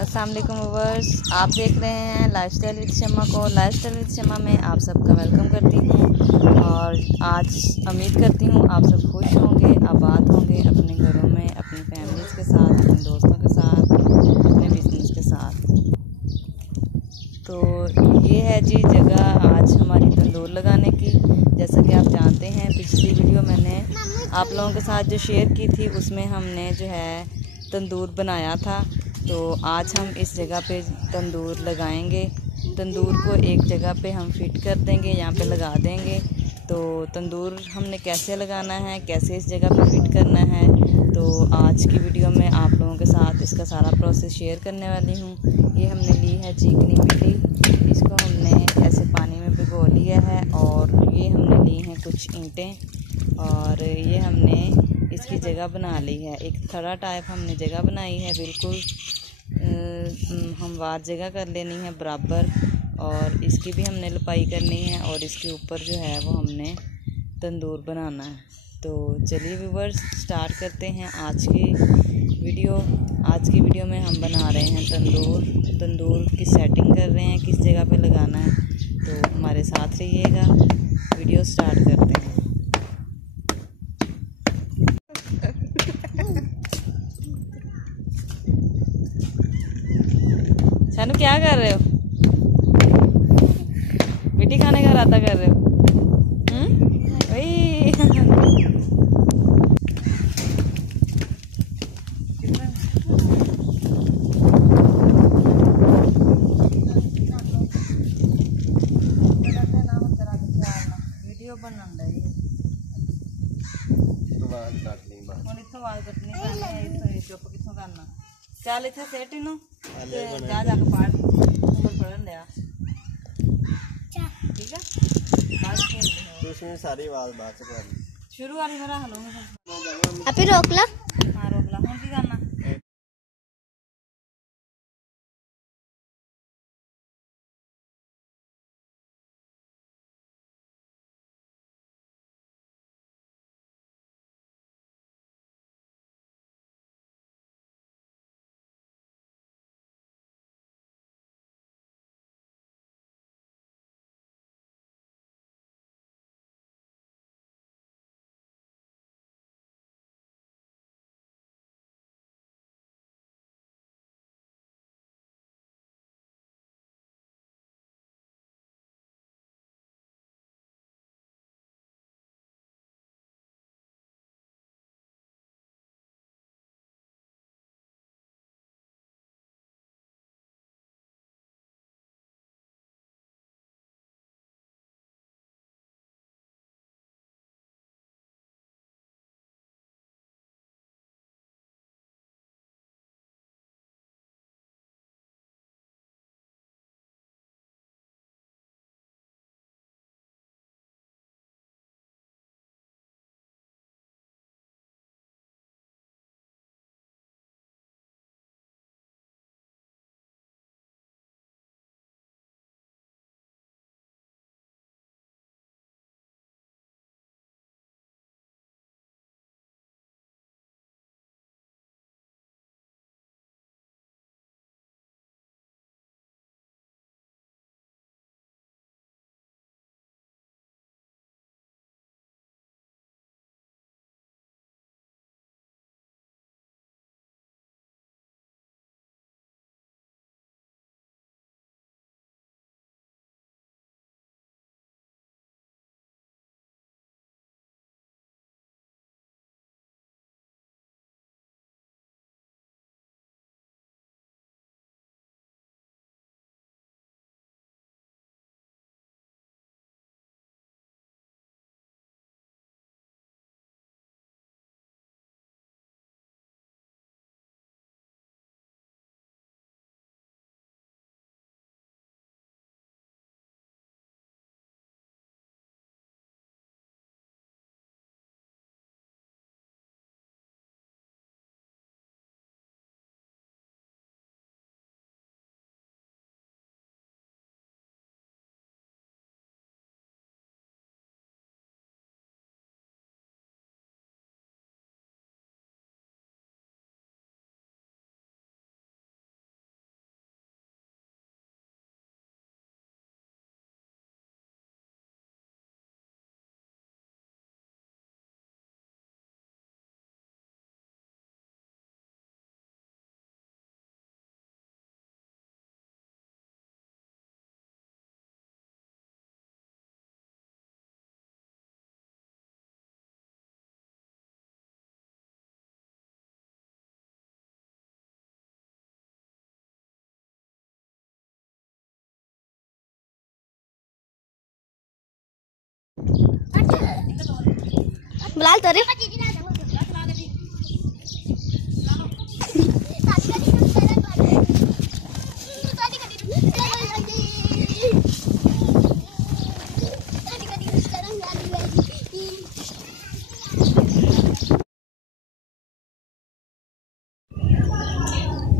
अस्सलाम वालेकुम व्यूअर्स, आप देख रहे हैं लाइफस्टाइल विद शम्मा को। लाइफस्टाइल विद शम्मा में आप सबका वेलकम करती हूँ और आज उम्मीद करती हूँ आप सब खुश होंगे, आबाद होंगे अपने घरों में, अपनी फैमिलीज़ के साथ, अपने दोस्तों के साथ, अपने बिजनेस के साथ। तो ये है जी जगह आज हमारी तंदूर लगाने की। जैसा कि आप जानते हैं पिछली वीडियो मैंने आप लोगों के साथ जो शेयर की थी उसमें हमने जो है तंदूर बनाया था। तो आज हम इस जगह पे तंदूर लगाएंगे। तंदूर को एक जगह पे हम फिट कर देंगे, यहाँ पे लगा देंगे। तो तंदूर हमने कैसे लगाना है, कैसे इस जगह पे फिट करना है, तो आज की वीडियो में आप लोगों के साथ इसका सारा प्रोसेस शेयर करने वाली हूँ। ये हमने ली है चीकनी मिट्टी, इसको हमने ऐसे पानी में भिगो लिया है और ये हमने ली हैं कुछ ईंटें और ये हमने इसकी जगह बना ली है। एक थड़ा टाइप हमने जगह बनाई है, बिल्कुल हमवार जगह कर लेनी है बराबर, और इसकी भी हमने लपाई करनी है और इसके ऊपर जो है वो हमने तंदूर बनाना है। तो चलिए व्यूअर्स स्टार्ट करते हैं आज की वीडियो। आज की वीडियो में हम बना रहे हैं तंदूर की सेटिंग कर रहे हैं, किस जगह पे लगाना है। तो हमारे साथ रहिएगा, वीडियो स्टार्ट करते हैं। शानू क्या कर रहे हो? मिट्टी खाने का इरादा कर रहे हो? वही वीडियो बनांदा है आवाज कटनी चुप किथों करना। चल इत्थे सेट इनू जा जाके पढ़, उमर पढ़न दिया ठीक है। तो सारी आवाज बात से कर शुरू वाली में रख लूंगा। अभी रोक ला। हाँ रोक ला, हूँ की करना। बुला तोरे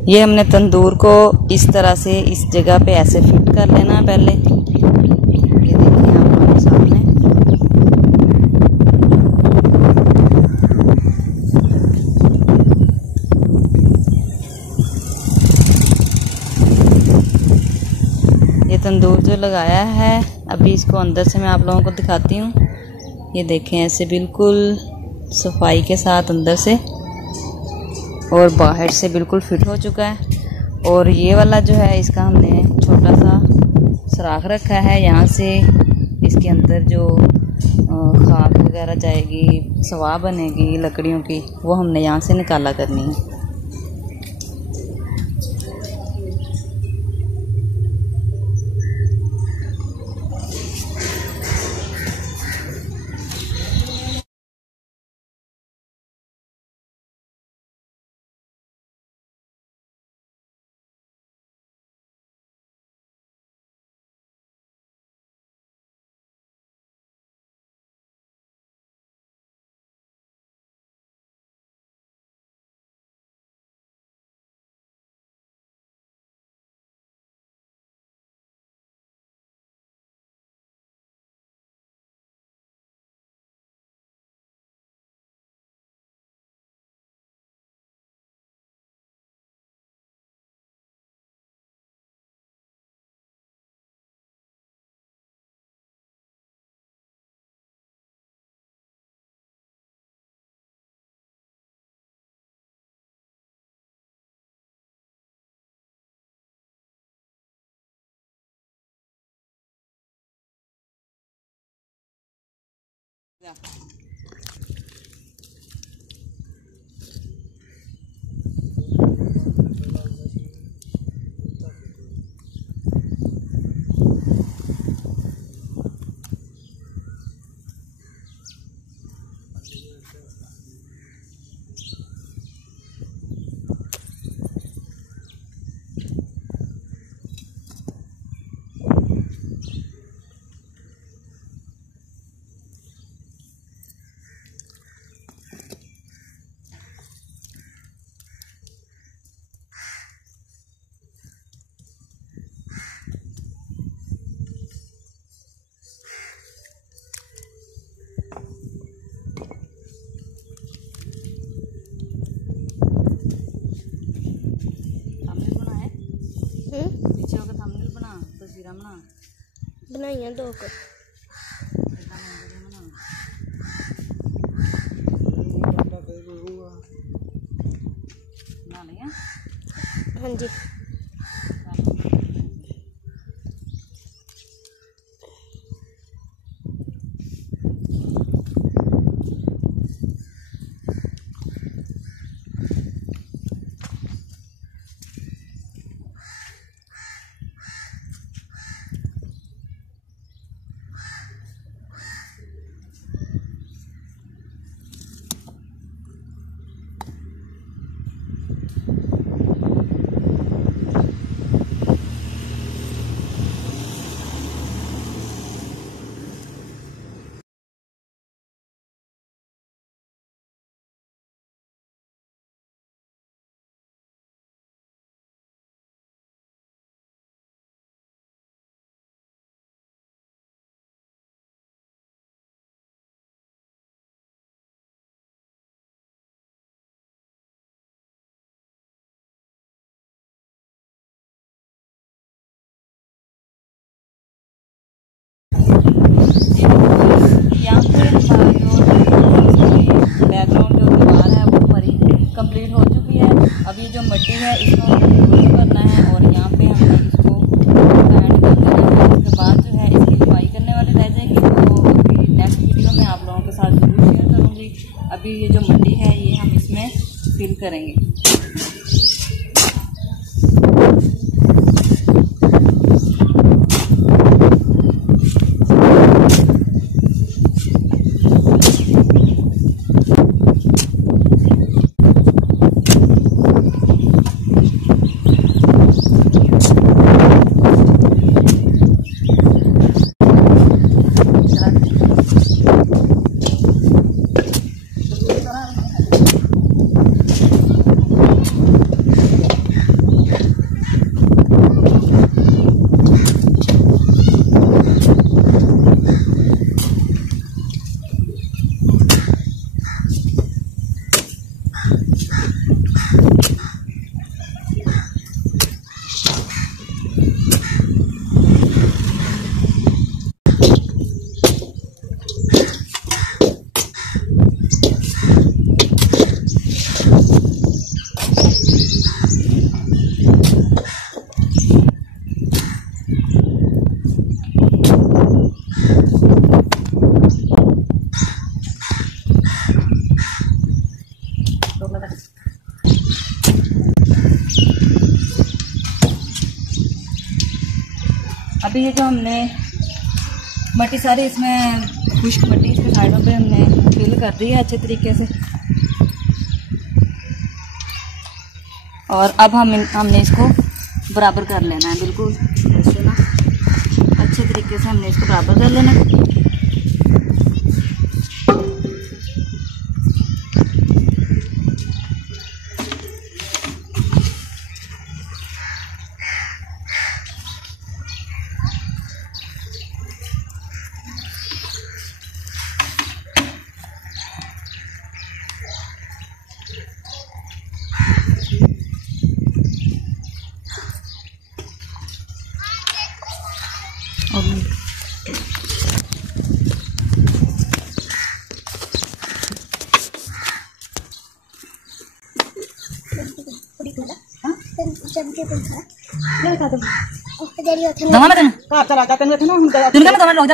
ये हमने तंदूर को इस तरह से इस जगह पे ऐसे फिट कर लेना है पहले। ये देखिए आप लोगों के सामने। ये तंदूर जो लगाया है अभी इसको अंदर से मैं आप लोगों को दिखाती हूँ। ये देखें ऐसे बिल्कुल सफाई के साथ अंदर से और बाहर से बिल्कुल फिट हो चुका है। और ये वाला जो है इसका हमने छोटा सा सुराख रखा है, यहाँ से इसके अंदर जो खाक वगैरह जाएगी, सवा बनेगी लकड़ियों की, वो हमने यहाँ से निकाला करनी है। पीछे होकर थंबनेल बना, तस्वीरें बनाइया दो को बना लिया। हाँ जी। कंप्लीट हो चुकी है। अब ये जो मिट्टी है इसको हमें करना है और यहाँ पे हमने इसको बैंड कर देना है। उसके बाद जो है इसकी लिपाई करने वाली रह जाएगी, तो अभी नेक्स्ट वीडियो में आप लोगों के साथ जरूर शेयर करूँगी। अभी ये जो मिट्टी है ये हम इसमें फिल करेंगे। अभी ये जो हमने मट्टी सारी इसमें खुश्क मट्टी इसके साइडों पे हमने फिल कर दी है अच्छे तरीके से। और अब हमने इसको बराबर कर लेना है, बिल्कुल ऐसे ना अच्छे तरीके से हमने इसको बराबर कर लेना है।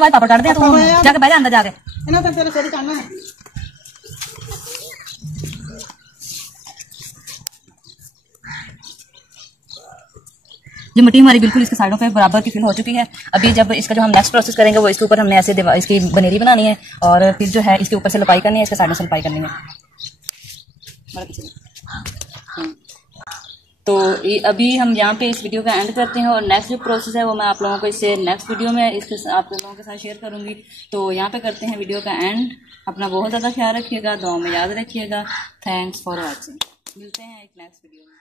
पापड़ काट दे जाके बैठ अंदर जाके जो मिट्टी हमारी बिल्कुल इसके साइडों पे बराबर की फिल हो चुकी है। अभी जब इसका जो हम नेक्स्ट प्रोसेस करेंगे वो इसके ऊपर हमने ऐसे इसकी बनेरी बनानी है और फिर जो है इसके ऊपर से लपाई करनी है, इसके साइडों से लपाई करनी है। तो अभी हम यहाँ पे इस वीडियो का एंड करते हैं और नेक्स्ट जो प्रोसेस है वो मैं आप लोगों को इससे नेक्स्ट वीडियो में इसके आप लोगों के साथ शेयर करूँगी। तो यहाँ पे करते हैं वीडियो का एंड। अपना बहुत ज़्यादा ख्याल रखिएगा, दुआ में याद रखिएगा। Thanks for watching. मिलते हैं एक नेक्स्ट वीडियो में।